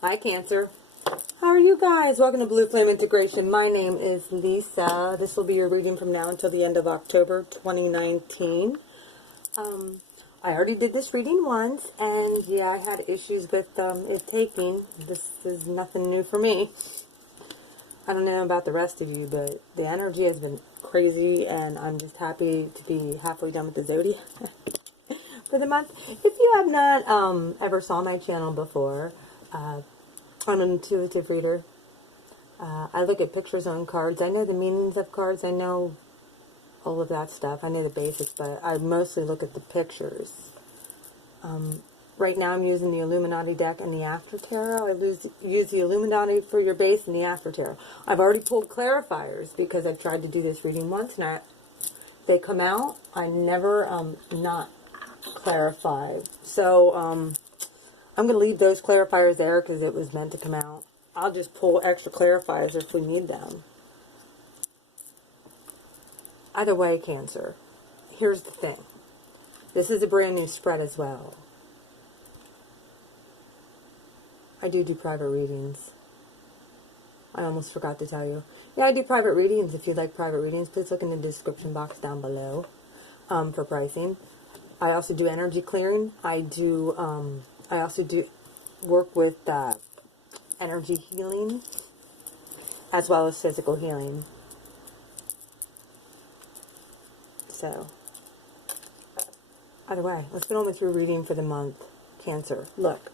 Hi, Cancer. How are you guys? Welcome to Blue Flame Integration. My name is Lisa. This will be your reading from now until the end of October 2019. I already did this reading once, and yeah, I had issues with it taking. This is nothing new for me. I don't know about the rest of you, but the energy has been crazy, and I'm just happy to be halfway done with the zodiac for the month. If you have not ever saw my channel before, I'm an intuitive reader. I look at pictures on cards. I know the meanings of cards. I know all of that stuff. I know the basics, but I mostly look at the pictures. Right now I'm using the Illuminati deck and the After Tarot. Use the Illuminati for your base and the After Tarot. I've already pulled clarifiers because I've tried to do this reading once, and they come out. I never not clarify. So I'm going to leave those clarifiers there because it was meant to come out. I'll just pull extra clarifiers if we need them. Either way, Cancer, here's the thing. This is a brand new spread as well. I do private readings. I almost forgot to tell you. Yeah, I do private readings. If you'd like private readings, please look in the description box down below for pricing. I also do energy clearing. I also do work with energy healing as well as physical healing. So, either way, let's get on with your reading for the month, Cancer. Look,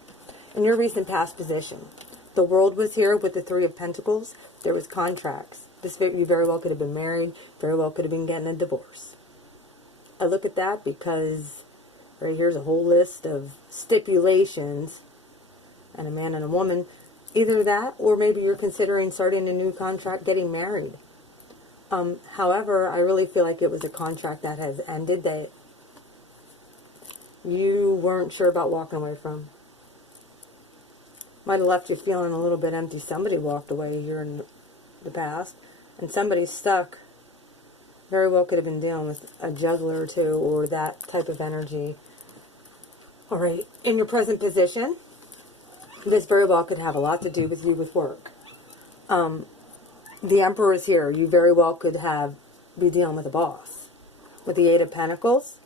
in your recent past position, the World was here with the Three of Pentacles. There was contracts. You very well could have been married, very well could have been getting a divorce. I look at that because right here's a whole list of stipulations, and a man and a woman. Either that, or maybe you're considering starting a new contract, getting married. However, I really feel like it was a contract that has ended that you weren't sure about walking away from. Might have left you feeling a little bit empty. Somebody walked away here in the past, and somebody stuck. Very well could have been dealing with a juggler or two, or that type of energy. Alright, in your present position, this very well could have a lot to do with you with work. The Emperor is here. You very well could be dealing with a boss. With the Eight of Pentacles,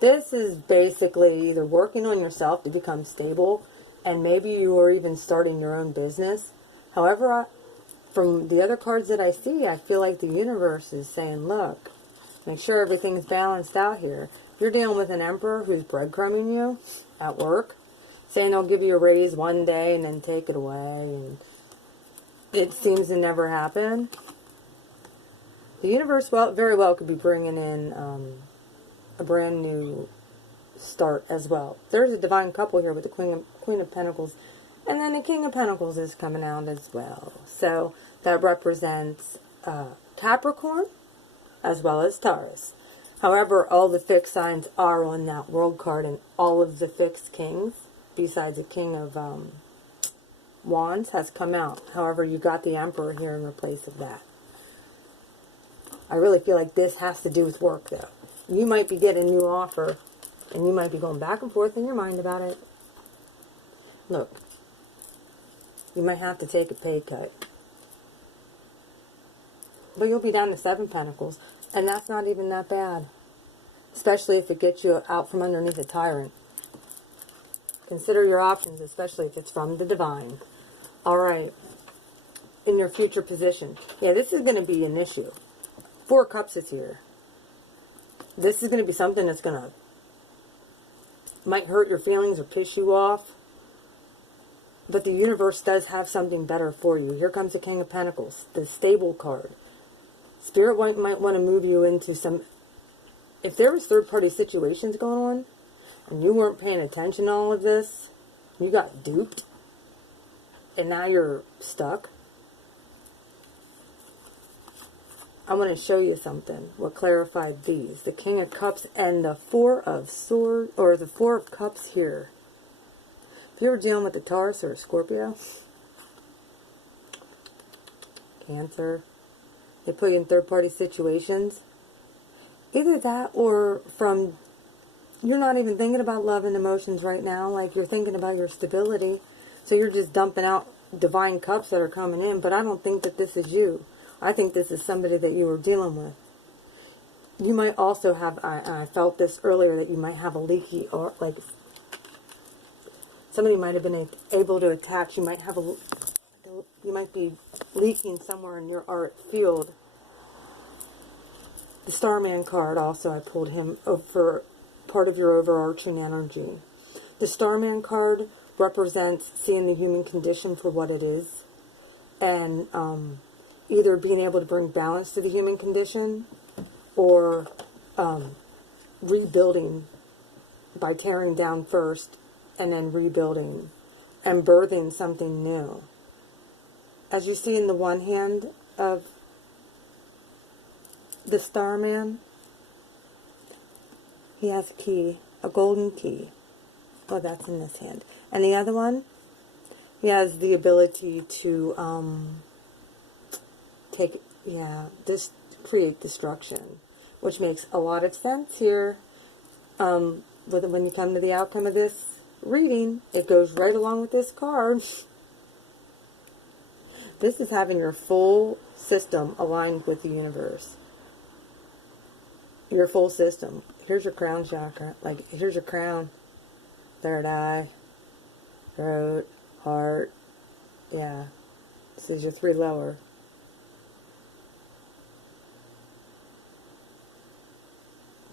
this is basically either working on yourself to become stable, and maybe you are even starting your own business. However, from the other cards that I see, I feel like the universe is saying, look, make sure everything's balanced out here. You're dealing with an Emperor who's breadcrumbing you at work, saying they'll give you a raise one day and then take it away, and it seems to never happen. The universe very well could be bringing in a brand new start as well. There's a divine couple here with the Queen of Pentacles, and then the King of Pentacles is coming out as well. So that represents Capricorn as well as Taurus. However, all the fixed signs are on that World card, and all of the fixed kings, besides the King of Wands, has come out. However, you got the Emperor here in replace of that. I really feel like this has to do with work, though. You might be getting a new offer, and you might be going back and forth in your mind about it. Look, you might have to take a pay cut. But you'll be down to 7 Pentacles, and that's not even that bad. Especially if it gets you out from underneath a tyrant. Consider your options, especially if it's from the divine. Alright. In your future position. Yeah, this is going to be an issue. 4 Cups is here. This is going to be something that's going to might hurt your feelings or piss you off. But the universe does have something better for you. Here comes the King of Pentacles, the stable card. Spirit might want to move you into some... If there was third-party situations going on, and you weren't paying attention to all of this, you got duped, and now you're stuck, I want to show you something. What clarified these? The King of Cups and the Four of Swords, or the Four of Cups here. If you were dealing with a Taurus or a Scorpio, Cancer, they put you in third-party situations. Either that, or from you're not even thinking about love and emotions right now, like you're thinking about your stability. So you're just dumping out divine cups that are coming in, but I don't think that this is you. I think this is somebody that you were dealing with. You might also have, I felt this earlier, that you might have a leaky, or like somebody might have been able to attach. You might have you might be leaking somewhere in your art field. The Starman card also, I pulled him for part of your overarching energy. The Starman card represents seeing the human condition for what it is, and either being able to bring balance to the human condition, or rebuilding by tearing down first and then rebuilding and birthing something new. As you see in the one hand of the Starman, he has a key, a golden key. Oh, that's in this hand. And the other one, he has the ability to create destruction, which makes a lot of sense here. But when you come to the outcome of this reading, it goes right along with this card. This is having your full system aligned with the universe. Your full system. Here's your crown chakra. Like, here's your crown. Third eye. Throat. Heart. Yeah. This is your 3 lower.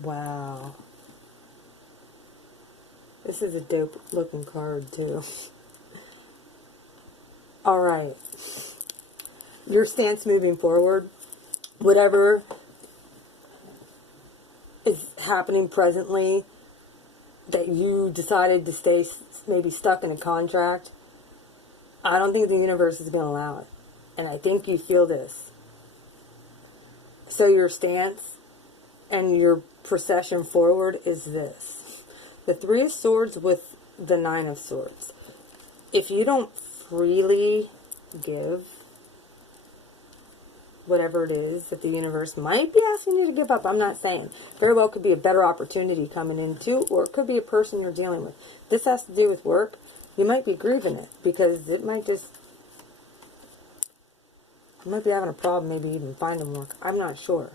Wow. This is a dope looking card too. Alright. Your stance moving forward. Whatever is happening presently that you decided to stay maybe stuck in a contract, I don't think the universe is going to allow it. And I think you feel this. So your stance and your procession forward is this. The 3 of Swords with the 9 of Swords. If you don't freely give whatever it is that the universe might be asking you to give up, I'm not saying. Very well could be a better opportunity coming in too, or it could be a person you're dealing with. This has to do with work. You might be grieving it, because it might just, you might be having a problem maybe even finding work. I'm not sure.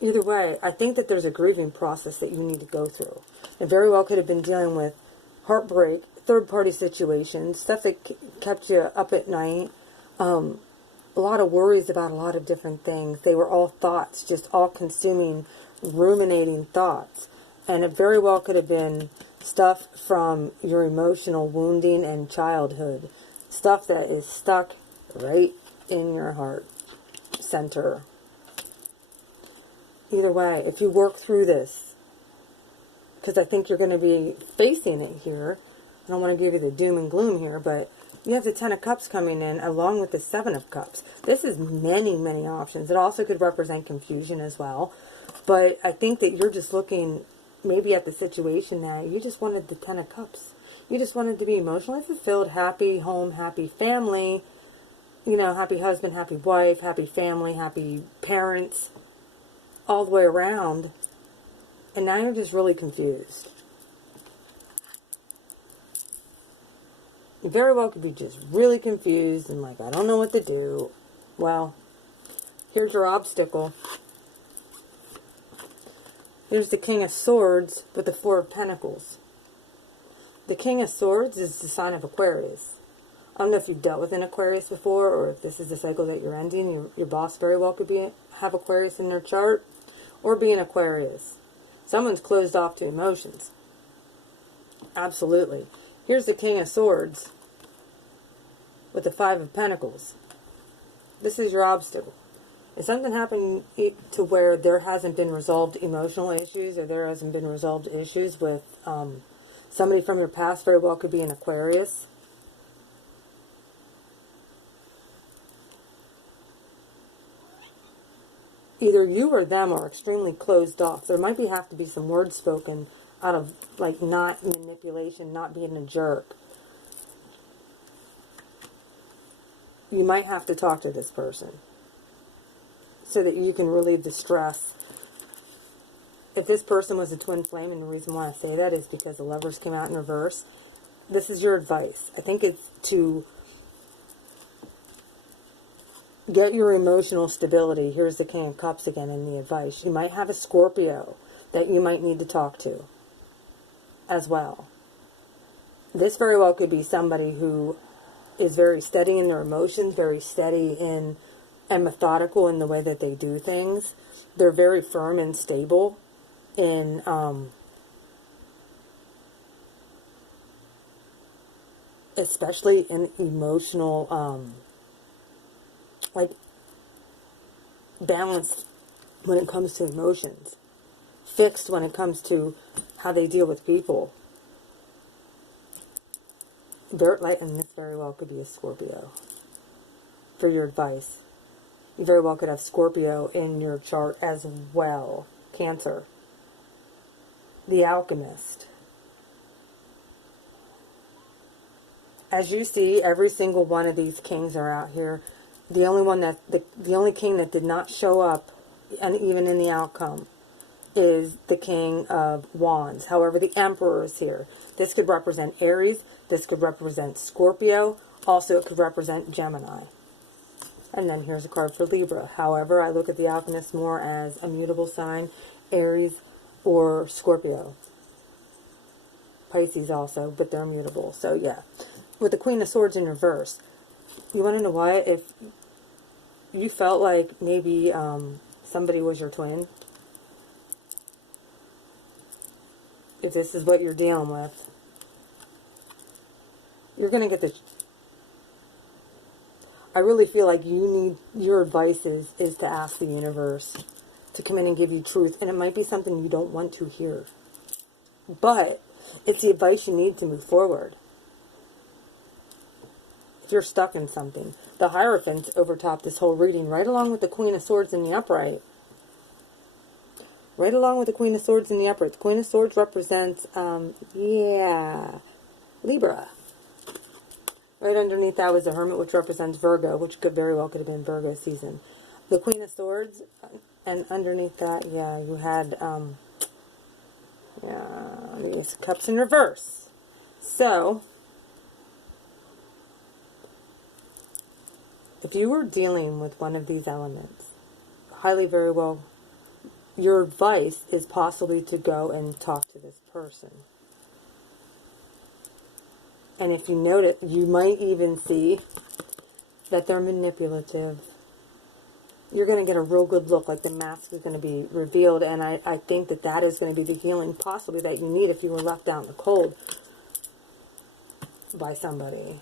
Either way, I think that there's a grieving process that you need to go through. It very well could have been dealing with heartbreak, third-party situations, stuff that kept you up at night, a lot of worries about a lot of different things. They were all thoughts, just all-consuming, ruminating thoughts. And it very well could have been stuff from your emotional wounding and childhood. Stuff that is stuck right in your heart center. Either way, if you work through this, because I think you're going to be facing it here. I don't want to give you the doom and gloom here, but you have the 10 of Cups coming in along with the 7 of Cups. This is many, many options. It also could represent confusion as well. But I think that you're just looking maybe at the situation that you just wanted the 10 of Cups. You just wanted to be emotionally fulfilled, happy home, happy family, you know, happy husband, happy wife, happy family, happy parents, all the way around. And now you're just really confused. You very well could be just really confused and like, I don't know what to do. Well, here's your obstacle. Here's the King of Swords with the 4 of Pentacles. The King of Swords is the sign of Aquarius. I don't know if you've dealt with an Aquarius before, or if this is the cycle that you're ending. Your boss very well could have Aquarius in their chart, or be an Aquarius. Someone's closed off to emotions. Absolutely. Here's the King of Swords with the 5 of Pentacles. This is your obstacle. If something happened to where there hasn't been resolved emotional issues, or there hasn't been resolved issues with somebody from your past, very well could be an Aquarius. Either you or them are extremely closed off. There might have to be some words spoken out of, like, not manipulation, not being a jerk. You might have to talk to this person so that you can relieve the stress. If this person was a twin flame, and the reason why I say that is because the Lovers came out in reverse, this is your advice. I think it's to get your emotional stability. Here's the King of Cups again in the advice. You might have a Scorpio that you might need to talk to as well. This very well could be somebody who is very steady in their emotions, very steady in and methodical in the way that they do things. They're very firm and stable in especially in emotional like balance when it comes to emotions, fixed when it comes to how they deal with people. Dirt light, and this very well could be a Scorpio for your advice. You very well could have Scorpio in your chart as well. Cancer. The Alchemist. As you see, every single one of these kings are out here. The only one that the only king that did not show up, and even in the outcome, is the King of Wands. However, the Emperor is here. This could represent Aries. This could represent Scorpio. Also, it could represent Gemini. And then here's a card for Libra. However, I look at the Alchemist more as a mutable sign, Aries or Scorpio. Pisces also, but they're mutable. So, yeah. With the Queen of Swords in reverse, you want to know why? If you felt like maybe somebody was your twin, if this is what you're dealing with, you're going to get the... I really feel like you need... Your advice is to ask the universe to come in and give you truth. And it might be something you don't want to hear. But it's the advice you need to move forward. If you're stuck in something. The Hierophant overtopped this whole reading, right along with the Queen of Swords in the upright. Right along with the Queen of Swords in the upright. The Queen of Swords represents, Libra. Right underneath that was the Hermit, which represents Virgo, which could very well could have been Virgo season. The Queen of Swords, and underneath that, you had, these cups in reverse. So, if you were dealing with one of these elements, highly very well, your advice is possibly to go and talk to this person. And if you notice, you might even see that they're manipulative. You're going to get a real good look, like the mask is going to be revealed. And I think that that is going to be the healing possibly that you need if you were left out in the cold by somebody.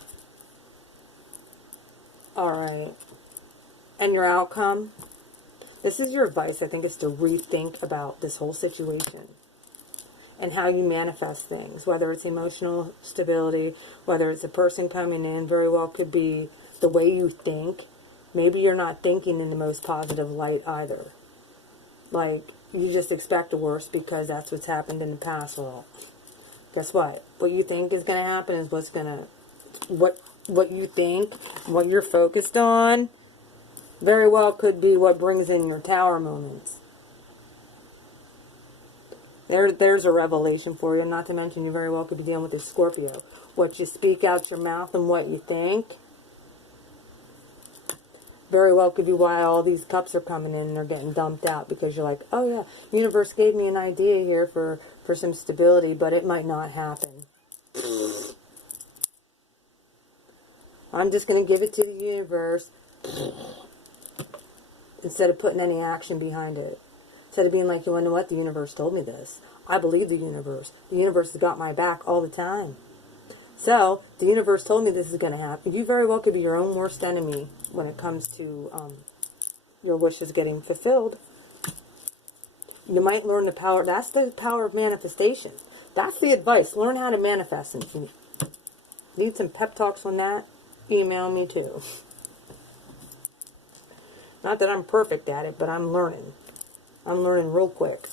Alright. And your outcome? This is your advice, I think, is to rethink about this whole situation. And how you manifest things, whether it's emotional stability, whether it's a person coming in, very well could be the way you think. Maybe you're not thinking in the most positive light either. Like, you just expect the worst because that's what's happened in the past. Well, guess what? What you think is going to happen is what's going to... What you think, what you're focused on, very well could be what brings in your tower moments. There's a revelation for you. Not to mention, you very well could be dealing with this Scorpio. What you speak out your mouth and what you think, very well could be why all these cups are coming in and they're getting dumped out. Because you're like, oh yeah, the universe gave me an idea here for some stability, but it might not happen. I'm just going to give it to the universe instead of putting any action behind it. Instead of being like, you know what, the universe told me this. I believe the universe. The universe has got my back all the time. So, the universe told me this is going to happen. You very well could be your own worst enemy when it comes to your wishes getting fulfilled. You might learn the power. That's the power of manifestation. That's the advice. Learn how to manifest. And if you need some pep talks on that, email me too. Not that I'm perfect at it, but I'm learning. I'm learning real quick.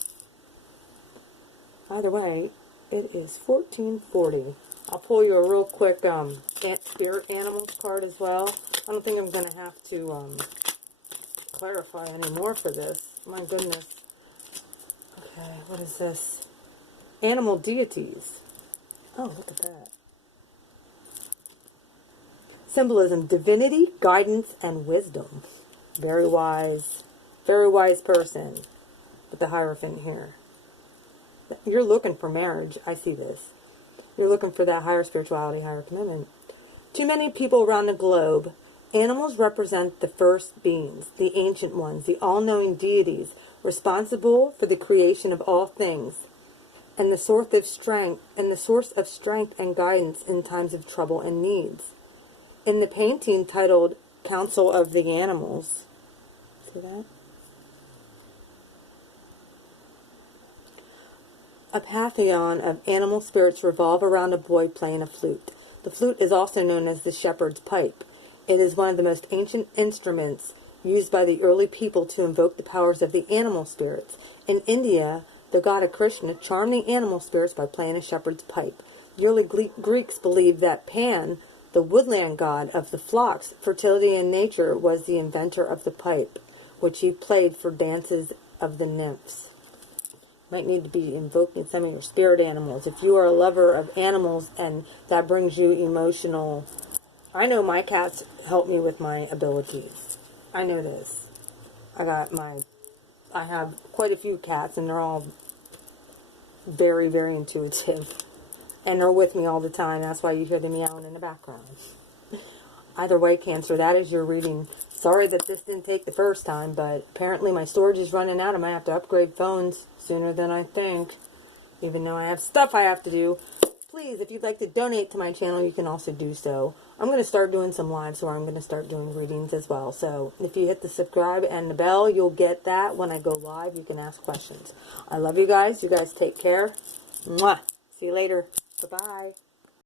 Either way, it is 1440. I'll pull you a real quick spirit animals card as well. I don't think I'm going to have to clarify anymore for this. My goodness. Okay, what is this? Animal deities. Oh, look at that. Symbolism, divinity, guidance, and wisdom. Very wise person with the Hierophant here. You're looking for marriage. I see this. You're looking for that higher spirituality, higher commitment. To many people around the globe, animals represent the first beings, the ancient ones, the all-knowing deities, responsible for the creation of all things, and the source of strength and guidance in times of trouble and needs. In the painting titled Council of the Animals, see that? A pantheon of animal spirits revolve around a boy playing a flute. The flute is also known as the shepherd's pipe. It is one of the most ancient instruments used by the early people to invoke the powers of the animal spirits. In India, the god of Krishna charmed the animal spirits by playing a shepherd's pipe. The early Greeks believed that Pan, the woodland god of the flocks, fertility, and nature, was the inventor of the pipe, which he played for dances of the nymphs. Might need to be invoking some of your spirit animals. If you are a lover of animals and that brings you emotional... I know my cats help me with my abilities. I know this. I have quite a few cats, and they're all very, very intuitive. And they're with me all the time. That's why you hear them meowing in the background. Either way, Cancer, that is your reading. Sorry that this didn't take the first time, but apparently my storage is running out. I might have to upgrade phones sooner than I think, even though I have stuff I have to do. Please, if you'd like to donate to my channel, you can also do so. I'm going to start doing some lives where I'm going to start doing readings as well. So if you hit the subscribe and the bell, you'll get that when I go live. You can ask questions. I love you guys. You guys take care. Mwah. See you later. Bye-bye.